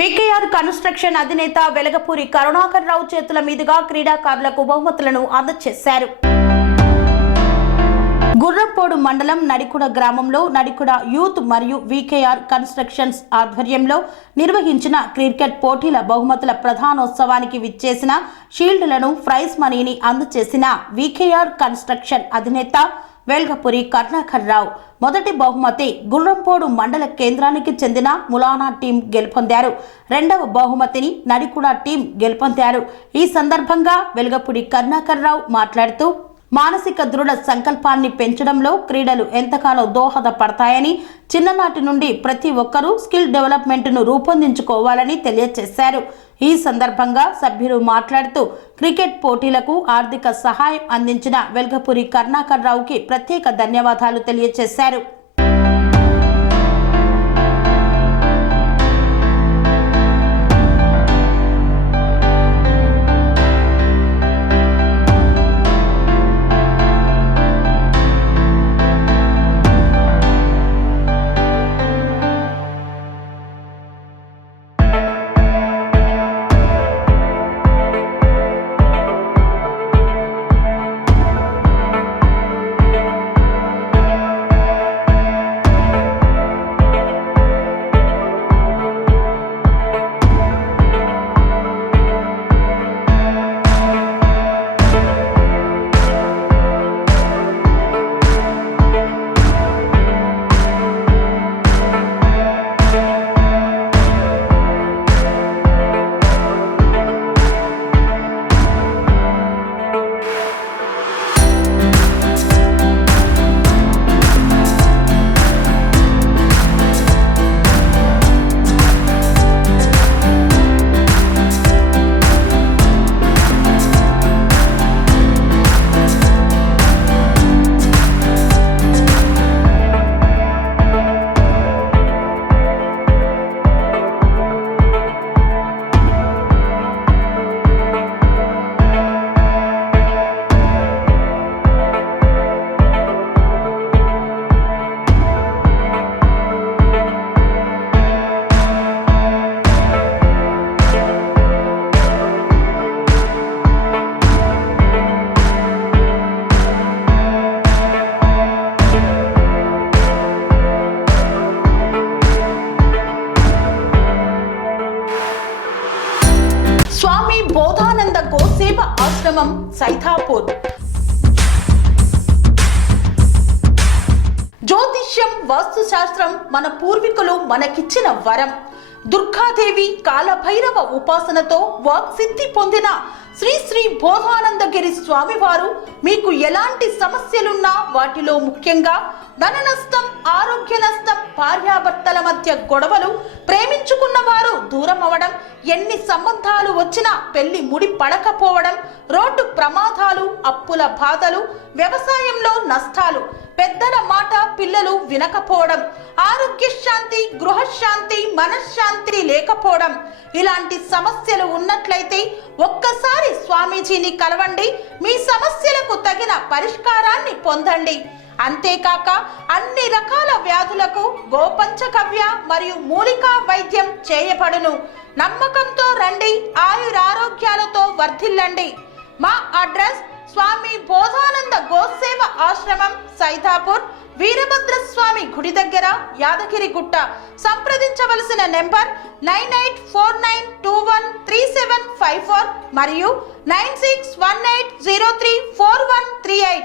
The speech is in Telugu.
వికేఆర్ కన్స్ట్రక్షన్ అధినేత వెలగపూరి కరుణాకర్ రావు చేతుల మీదుగా క్రీడాకారులకు బహుమతులను అందజేశారు. గుర్రంపోడు మండలం నడికుడ గ్రామంలో నడికుడ యూత్ మరియు వికేఆర్ కన్స్ట్రక్షన్స్ ఆధ్వర్యంలో నిర్వహించిన క్రికెట్ పోటీల బహుమతుల ప్రధానోత్సవానికి విచ్చేసిన షీల్డ్లను, ప్రైజ్ మనీని అందజేసిన వికేఆర్ కన్స్ట్రక్షన్ అధినేత వెలగపూరి కరుణాకర్ రావు మొదటి బహుమతి గుర్రంపోడు మండల కేంద్రానికి చెందిన ములానా టీం గెలుపొందారు. రెండవ బహుమతిని నడికుడ టీం గెలుపొందారు. ఈ సందర్భంగా వెలగపూరి కరుణాకర్ రావు మాట్లాడుతూ మానసిక దృఢ సంకల్పాన్ని పెంచడంలో క్రీడలు ఎంతగానో దోహదపడతాయని, చిన్ననాటి నుండి ప్రతి ఒక్కరూ స్కిల్ డెవలప్మెంట్ను రూపొందించుకోవాలని తెలియజేశారు. ఈ సందర్భంగా సభ్యులు మాట్లాడుతూ క్రికెట్ పోటీలకు ఆర్థిక సహాయం అందించిన వెలగపూరి కరుణాకర్ రావుకి ప్రత్యేక ధన్యవాదాలు తెలియజేశారు. స్వామి బోధానంద గోసేవ ఆశ్రమం సైథాపూర్. జ్యోతిష్యం, వాస్తుశాస్త్రం మన పూర్వీకులు మనకిచ్చిన వరం. దుర్గాదేవి, కాలభైరవ ఉపాసనతో వాక్సిద్ధి పొందిన శ్రీ శ్రీ బోధానందగిరి స్వామివారు మీకు ఎలాంటి సమస్యలున్నా, వాటిలో ముఖ్యంగా ధన నష్టం, ఆరోగ్య నష్టం, భార్యాభర్తల మధ్య గొడవలు, ప్రేమించుకున్న వారు దూరం అవడం, ఎన్ని సంబంధాలు వచ్చినా పెళ్లి ముడి పడకపోవడం, రోడ్డు ప్రమాదాలు, అప్పుల బాధలు, వ్యవసాయంలో నష్టాలు, పెద్దల మాట పిల్లలు వినకపోవడం, ఆరోగ్య శాంతి, గృహశాంతి, మనశ్శాంతి లేకపోవడం, ఇలాంటి సమస్యలు ఉన్నట్లయితే ఒక్కసారి స్వామీజీని కలవండి. మీ సమస్యలకు తగిన పరిష్కారాన్ని పొందండి. అంతేకాక అన్ని రకాల వ్యాధులకు గోపంచగవ్య మరియు మూలికా వైద్యం చేయబడును. నమ్మకంతో రండి, ఆయురారోగ్యాలతో వర్ధిల్లండి. మా అడ్రస్ స్వామి బోధానంద గోసేవ ఆశ్రమం, సైథాపూర్, వీరభద్రస్వామి గుడి దగ్గర, యాదగిరిగుట్ట. సంప్రదించవలసిన నెంబర్ 9849213754 మరియు 9618034138.